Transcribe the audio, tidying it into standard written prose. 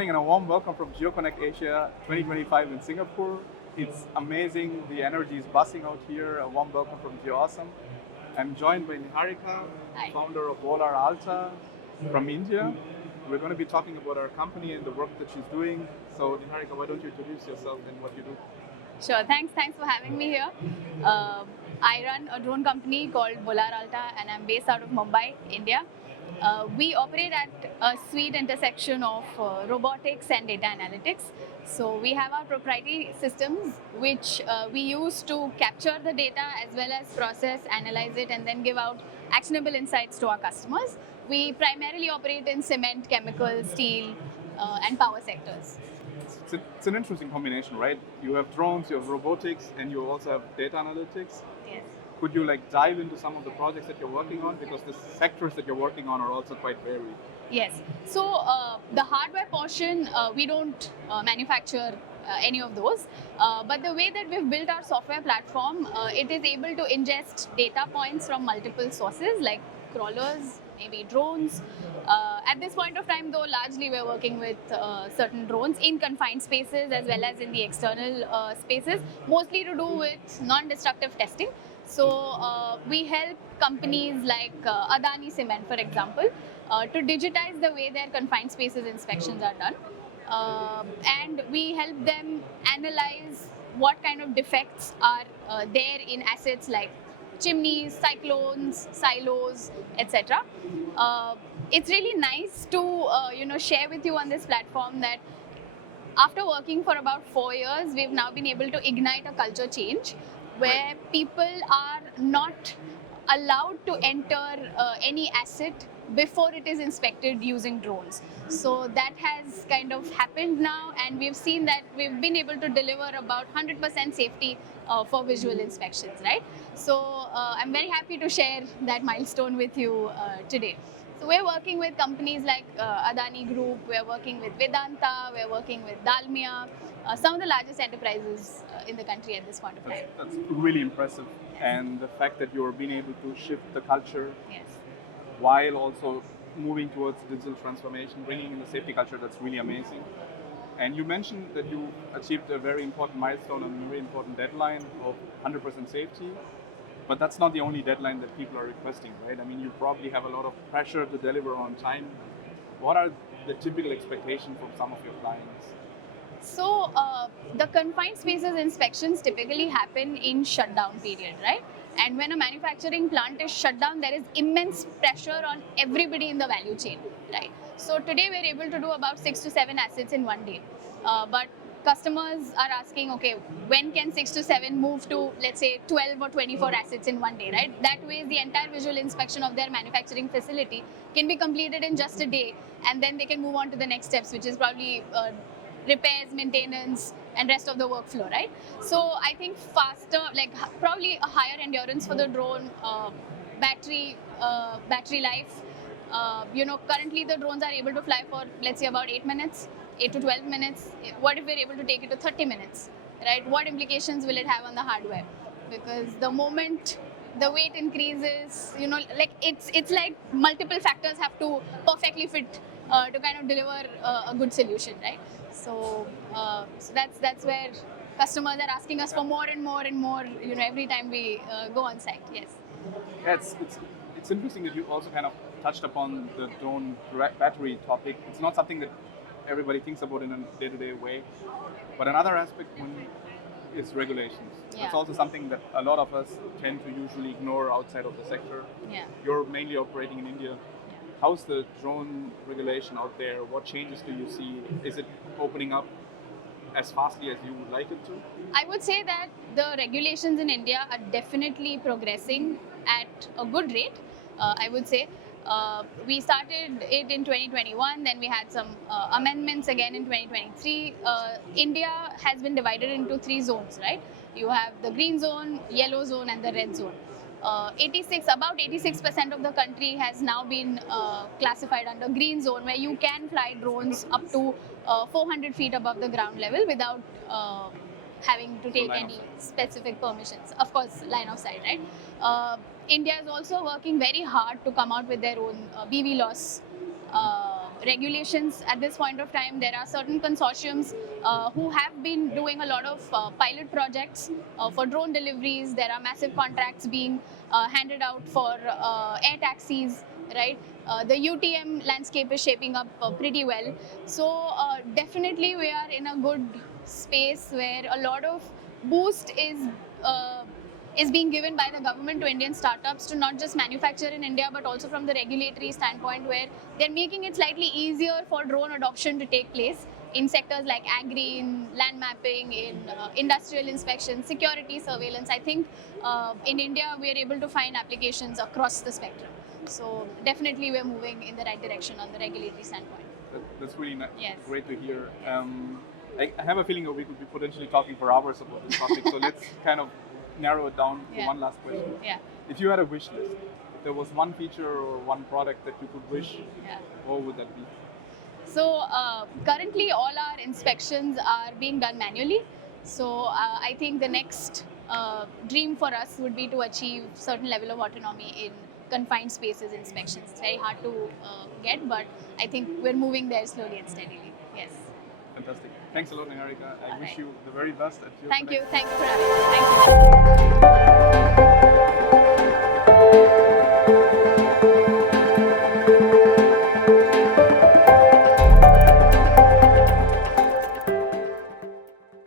morning and a warm welcome from GeoConnect Asia 2025 in Singapore. It's amazing, the energy is buzzing out here. A warm welcome from GeoAwesome. I'm joined by Niharika, Hi. founder of Volar Alta from India. We're going to be talking about our company and the work that she's doing. So Niharika, why don't you introduce yourself and what you do? Sure, thanks for having me here. I run a drone company called Volar Alta and I'm based out of Mumbai, India. We operate at a sweet intersection of robotics and data analytics. So we have our proprietary systems which we use to capture the data as well as process, analyze it and then give out actionable insights to our customers. We primarily operate in cement, chemical, steel and power sectors. It's an interesting combination, right? You have drones, you have robotics, and you also have data analytics. Yes. Could you dive into some of the projects that you're working on? Because the sectors that you're working on are also quite varied. Yes. So the hardware portion, we don't manufacture any of those. But the way that we've built our software platform, it is able to ingest data points from multiple sources like crawlers, maybe drones. At this point of time, though, largely we're working with certain drones in confined spaces as well as in the external spaces, mostly to do with non-destructive testing. So we help companies like Adani Cement, for example, to digitize the way their confined spaces inspections are done. And we help them analyze what kind of defects are there in assets like chimneys, cyclones, silos, etc. It's really nice to share with you on this platform that after working for about 4 years, we've now been able to ignite a culture change where people are not allowed to enter any asset before it is inspected using drones. So that has kind of happened now, and we've seen that we've been able to deliver about 100% safety for visual inspections, right? So I'm very happy to share that milestone with you today. So we're working with companies like Adani Group, we're working with Vedanta, we're working with Dalmia, some of the largest enterprises in the country at this point of time. That's really impressive. And the fact that you're being able to shift the culture Yes. while also moving towards digital transformation, bringing in the safety culture, that's really amazing. And you mentioned that you achieved a very important milestone and a very important deadline of 100% safety. But that's not the only deadline that people are requesting, right? I mean, you probably have a lot of pressure to deliver on time. What are the typical expectations from some of your clients? So the confined spaces inspections typically happen in shutdown period, right? And when a manufacturing plant is shut down, there is immense pressure on everybody in the value chain, right? So today we're able to do about 6 to 7 assets in one day. But customers are asking, okay, when can 6 to 7 move to, let's say, 12 or 24 assets in one day, right? That way, the entire visual inspection of their manufacturing facility can be completed in just a day, and then they can move on to the next steps, which is probably repairs, maintenance, and rest of the workflow, right? So I think faster, probably a higher endurance for the drone, battery life. Currently the drones are able to fly for, let's say, about 8 minutes, 8 to 12 minutes. What if we're able to take it to 30 minutes, right? What implications will it have on the hardware? Because the moment the weight increases, it's like multiple factors have to perfectly fit to kind of deliver a good solution, right? So that's where customers are asking us for more and more and more, every time we go on site. Yes. Yeah, it's interesting that you also kind of touched upon the drone battery topic. It's not something that everybody thinks about in a day-to-day way. But another aspect is regulations. Yeah. It's also something that a lot of us tend to usually ignore outside of the sector. Yeah. You're mainly operating in India. How's the drone regulation out there? What changes do you see? Is it opening up as fastly as you would like it to? I would say that the regulations in India are definitely progressing at a good rate. I would say we started it in 2021, then we had some amendments again in 2023. India has been divided into 3 zones, right? You have the green zone, yellow zone, and the red zone. About 86% of the country has now been classified under green zone, where you can fly drones up to 400 feet above the ground level without having to take any specific permissions. Of course, line of sight, right? India is also working very hard to come out with their own BV loss regulations at this point of time. There are certain consortiums who have been doing a lot of pilot projects for drone deliveries. There are massive contracts being handed out for air taxis, right? The UTM landscape is shaping up pretty well. So definitely we are in a good space where a lot of boost is being given by the government to Indian startups to not just manufacture in India, but also from the regulatory standpoint, where they're making it slightly easier for drone adoption to take place in sectors like agri, in land mapping, in industrial inspection, security surveillance. I think in India we are able to find applications across the spectrum. So definitely we're moving in the right direction on the regulatory standpoint. That's really Yes. great to hear. I have a feeling that we could be potentially talking for hours about this topic, so let's kind of narrow it down to Yeah. one last question. Yeah, If you had a wish list, if there was one feature or one product that you could wish, yeah. what would that be? So currently all our inspections are being done manually. So I think the next dream for us would be to achieve certain level of autonomy in confined spaces inspections. It's very hard to get, but I think we're moving there slowly and steadily. Yes. Fantastic. Thanks a lot, Niharika. I wish Alright. you the very best at your Thank you. Connect. Thanks for having me. Thank you.